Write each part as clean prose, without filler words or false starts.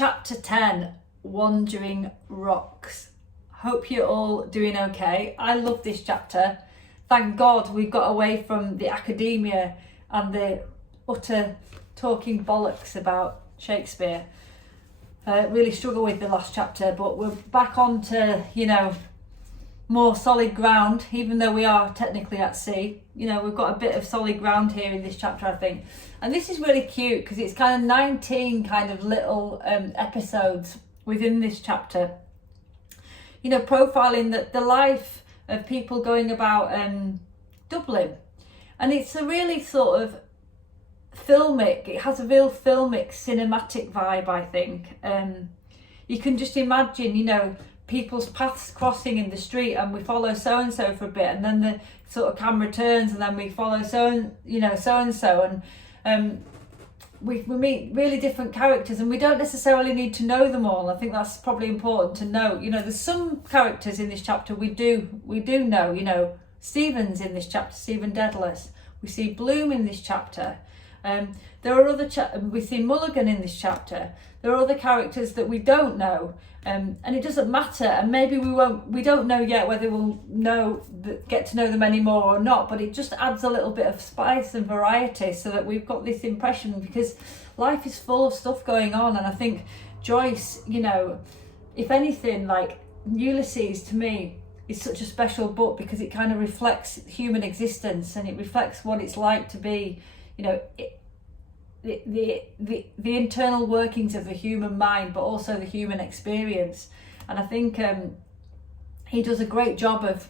chapter 10, Wandering Rocks. Hope you're all doing okay. I love this chapter. Thank God we've got away from the academia and the utter talking bollocks about Shakespeare. Really struggle with the last chapter, but we're back on to, more solid ground, even though we are technically at sea. We've got a bit of solid ground here in this chapter, I think. And this is really cute because it's kind of 19 kind of little episodes within this chapter. Profiling the life of people going about Dublin. And it's a really sort of filmic, it has a real filmic cinematic vibe, I think. You can just imagine, people's paths crossing in the street, and we follow so-and-so for a bit, and then the sort of camera turns, and then we follow so-and-so, and we meet really different characters, and we don't necessarily need to know them all. I think that's probably important to note. There's some characters in this chapter we do know. Stephen's in this chapter, Stephen Dedalus. We see Bloom in this chapter. There are other we see Mulligan in this chapter. There are other characters that we don't know, and it doesn't matter. And maybe we don't know yet whether we'll get to know them anymore or not. But it just adds a little bit of spice and variety, so that we've got this impression, because life is full of stuff going on. And I think Joyce, if anything, like Ulysses to me is such a special book, because it kind of reflects human existence, and it reflects what it's like to be, the internal workings of the human mind, but also the human experience. And I think he does a great job of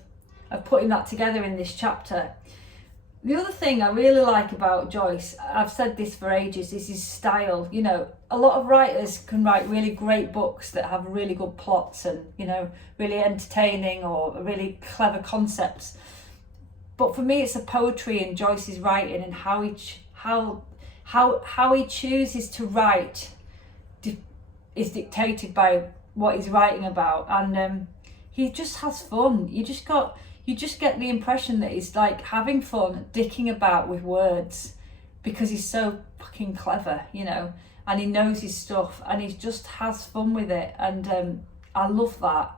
putting that together in this chapter. The other thing I really like about Joyce, I've said this for ages, is his style. A lot of writers can write really great books that have really good plots and, really entertaining or really clever concepts. But for me, it's the poetry in Joyce's writing, and how he chooses to write is dictated by what he's writing about. And he just has fun. You just get the impression that he's like having fun dicking about with words, because he's so fucking clever, and he knows his stuff, and he just has fun with it. And I love that.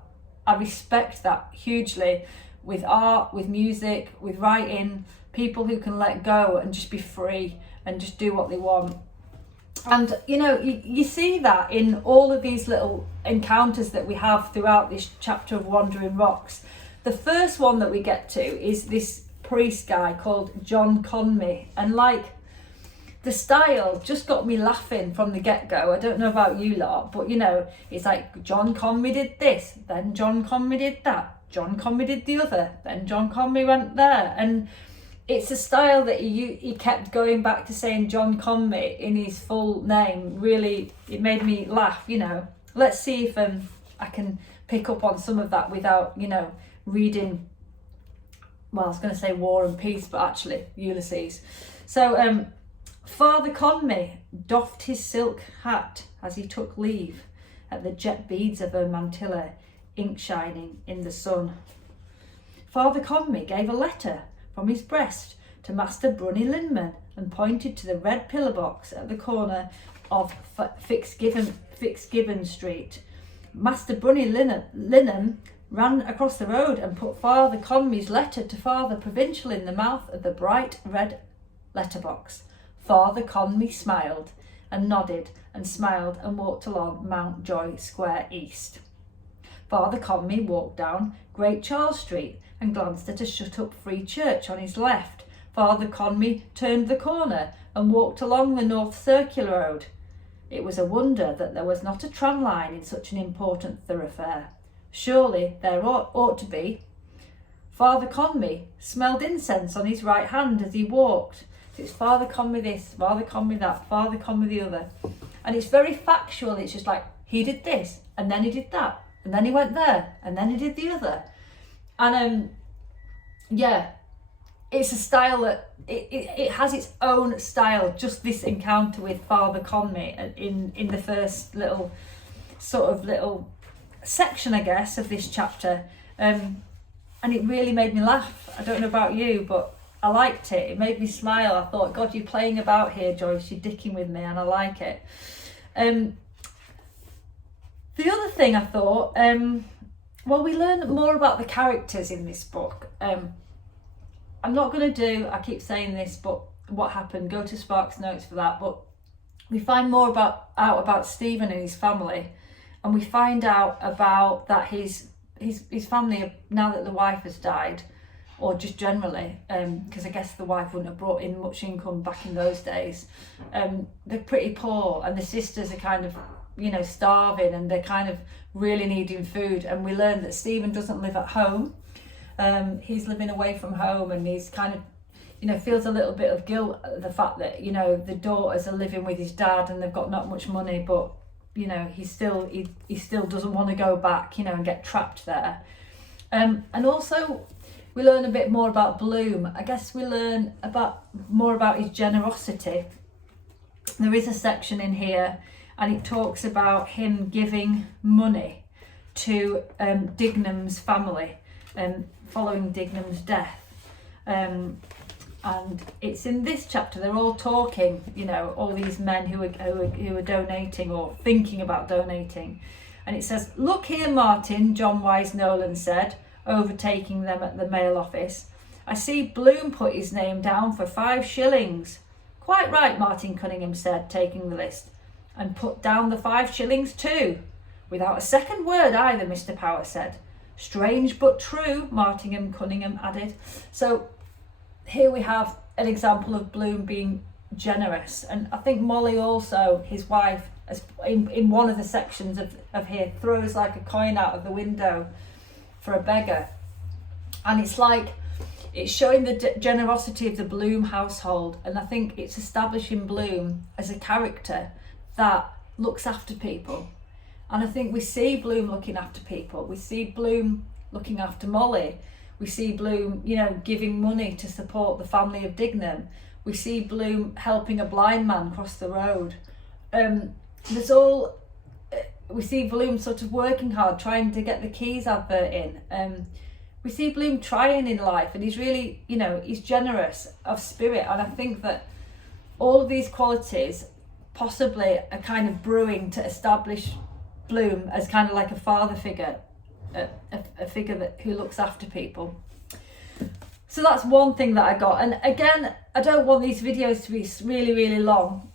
I respect that hugely, with art, with music, with writing, people who can let go and just be free and just do what they want. And you see that in all of these little encounters that we have throughout this chapter of Wandering Rocks. The first one that we get to is this priest guy called John Conmee, and the style just got me laughing from the get-go. I don't know about you lot, but it's like John Conmee did this, then John Conmee did that, John Conmee did the other, then John Conmee went there. And it's a style that he kept going back to saying John Conmee in his full name. Really, it made me laugh. Let's see if I can pick up on some of that without reading, well, I was going to say War and Peace, but actually Ulysses. So Father Conmee doffed his silk hat as he took leave, at the jet beads of her mantilla ink shining in the sun. Father Conmee gave a letter from his breast to Master Brunny Linman, and pointed to the red pillar box at the corner of Fitzgibbon Street. Master Brunny Linman ran across the road and put Father Conmee's letter to Father Provincial in the mouth of the bright red letterbox. Father Conmee smiled and nodded and smiled and walked along Mountjoy Square East. Father Conmee walked down Great Charles Street and glanced at a shut-up Free Church on his left. Father Conmee turned the corner and walked along the North Circular Road. It was a wonder that there was not a tram line in such an important thoroughfare. Surely there ought to be. Father Conmee smelled incense on his right hand as he walked. So it's Father Conmee this, Father Conmee that, Father Conmee the other. And it's very factual. It's just like, he did this, and then he did that, and then he went there, and then he did the other. And it's a style that it has its own style. Just this encounter with Father Conmee in the first little section, I guess, of this chapter, and it really made me laugh. I don't know about you, but I liked it. It made me smile. I thought, God, you're playing about here, Joyce. You're dicking with me, and I like it. The other thing I thought, well, we learn more about the characters in this book. I'm not going to do, I keep saying this, but what happened, go to Sparks Notes for that, but we find more out about Stephen and his family, and we find out about that his family, now that the wife has died, or just generally, because I guess the wife wouldn't have brought in much income back in those days, they're pretty poor, and the sisters are kind of, you know, starving, and they're kind of really needing food. And we learn that Stephen doesn't live at home, he's living away from home, and he's kind of, you know, feels a little bit of guilt at the fact that, you know, the daughters are living with his dad and they've got not much money, but, you know, he still doesn't want to go back, you know, and get trapped there. And also we learn a bit more about Bloom. I guess we learn more about his generosity. There is a section in here, and it talks about him giving money to Dignam's family following Dignam's death. And it's in this chapter, they're all talking, you know, all these men who are donating or thinking about donating. And it says, "Look here, Martin," John Wise Nolan said, overtaking them at the mail office. "I see Bloom put his name down for 5 shillings. "Quite right," Martin Cunningham said, taking the list. "And put down the 5 shillings too." "Without a second word either," Mr. Power said. "Strange but true," Martin Cunningham added. So here we have an example of Bloom being generous. And I think Molly also, his wife, in one of the sections of here, throws like a coin out of the window for a beggar. And it's like, it's showing the generosity of the Bloom household. And I think it's establishing Bloom as a character that looks after people. And I think we see Bloom looking after people. We see Bloom looking after Molly. We see Bloom, you know, giving money to support the family of Dignam. We see Bloom helping a blind man cross the road. We see Bloom sort of working hard, trying to get the Keys advert in. We see Bloom trying in life, and he's really, you know, he's generous of spirit. And I think that all of these qualities possibly are kind of brewing to establish Bloom as kind of like a father figure, a figure who looks after people. So that's one thing that I got. And again, I don't want these videos to be really, really long.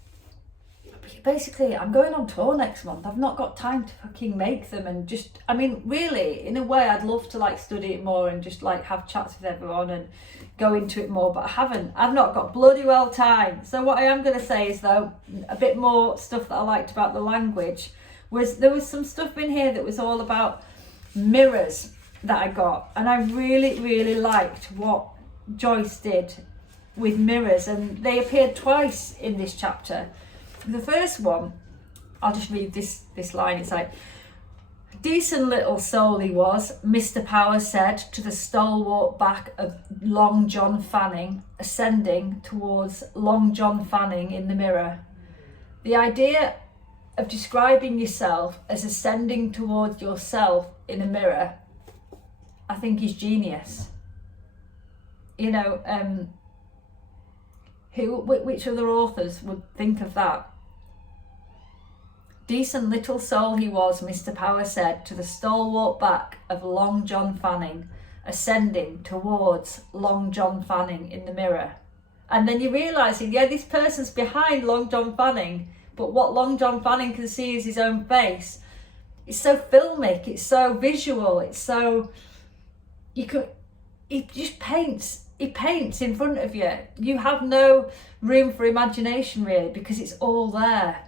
Basically, I'm going on tour next month. I've not got time to fucking make them, and just, I mean, really, in a way, I'd love to like study it more and just like have chats with everyone and go into it more, but I haven't. I've not got bloody well time. So what I am going to say is, though, a bit more stuff that I liked about the language was there was some stuff in here that was all about mirrors that I got, and I really, really liked what Joyce did with mirrors, and they appeared twice in this chapter. The first one, I'll just read this line. It's like, "Decent little soul he was," Mr. Power said to the stalwart back of Long John Fanning, ascending towards Long John Fanning in the mirror. The idea of describing yourself as ascending towards yourself in a mirror, I think, is genius. You know, which other authors would think of that? Decent little soul he was, Mr. Power said to the stalwart back of Long John Fanning, ascending towards Long John Fanning in the mirror. And then you're realising, yeah, this person's behind Long John Fanning, but what Long John Fanning can see is his own face. It's so filmic, it's so visual, it's so, he just paints in front of you. You have no room for imagination really, because it's all there,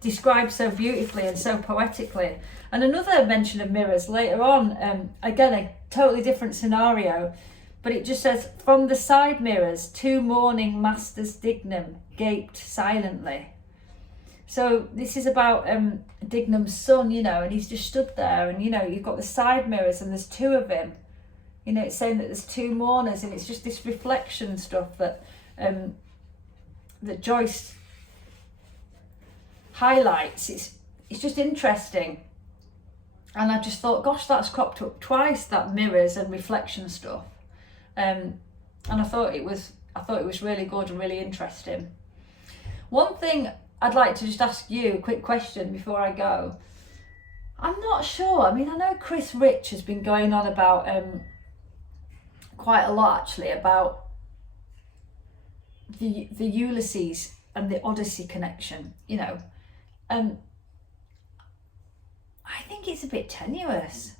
described so beautifully and so poetically. And another mention of mirrors later on, again, a totally different scenario, but it just says, "From the side mirrors, 2 mourning masters Dignam gaped silently." So this is about Dignam's son, you know, and he's just stood there, and, you know, you've got the side mirrors and there's 2 of him. You know, it's saying that there's 2 mourners, and it's just this reflection stuff that that Joyce highlights. It's just interesting, and I just thought, gosh, that's cropped up twice, that mirrors and reflection stuff, and I thought it was really good and really interesting. One thing I'd like to just ask you, a quick question before I go. I'm not sure. I mean, I know Chris Rich has been going on about quite a lot actually about the Ulysses and the Odyssey connection, you know. I think it's a bit tenuous.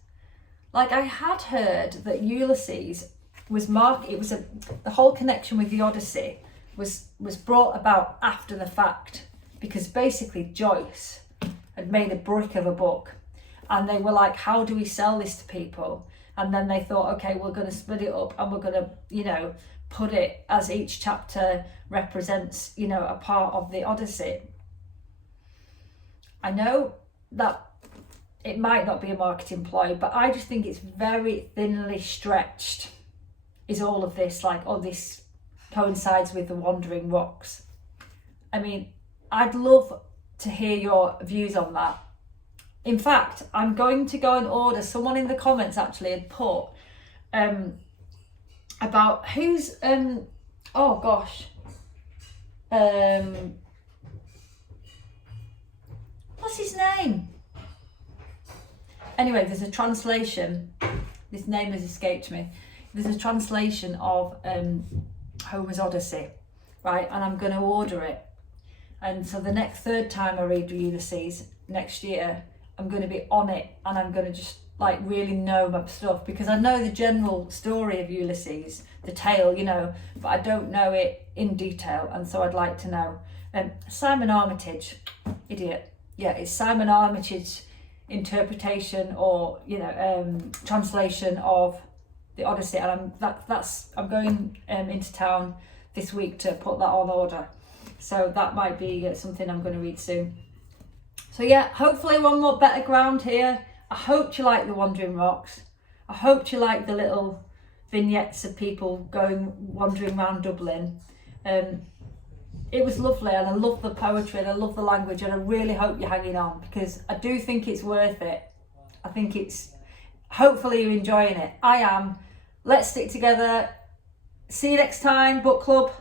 Like, I had heard that Ulysses was the whole connection with the Odyssey was brought about after the fact, because basically Joyce had made a brick of a book, and they were like, how do we sell this to people? And then they thought, okay, we're going to split it up, and we're going to, you know, put it as each chapter represents, you know, a part of the Odyssey. I know that it might not be a marketing ploy, but I just think it's very thinly stretched, is all of this, like, all this coincides with the Wandering Rocks. I mean, I'd love to hear your views on that. In fact, I'm going to go and order, someone in the comments actually had put about who's oh gosh, what's his name? Anyway, there's a translation, this name has escaped me. There's a translation of Homer's Odyssey, right? And I'm going to order it. And so the third time I read Ulysses next year, I'm going to be on it, and I'm going to just like really know my stuff, because I know the general story of Ulysses, the tale, you know, but I don't know it in detail, and so I'd like to know. Simon Armitage, idiot. Yeah, it's Simon Armitage's interpretation or, you know, translation of the Odyssey, and I'm going into town this week to put that on order. So that might be something I'm going to read soon. So yeah, hopefully one more better ground here. I hope you like the Wandering Rocks. I hope you like the little vignettes of people wandering around Dublin. It was lovely, and I love the poetry, and I love the language, and I really hope you're hanging on, because I do think it's worth it. I think hopefully you're enjoying it. I am. Let's stick together. See you next time, book club.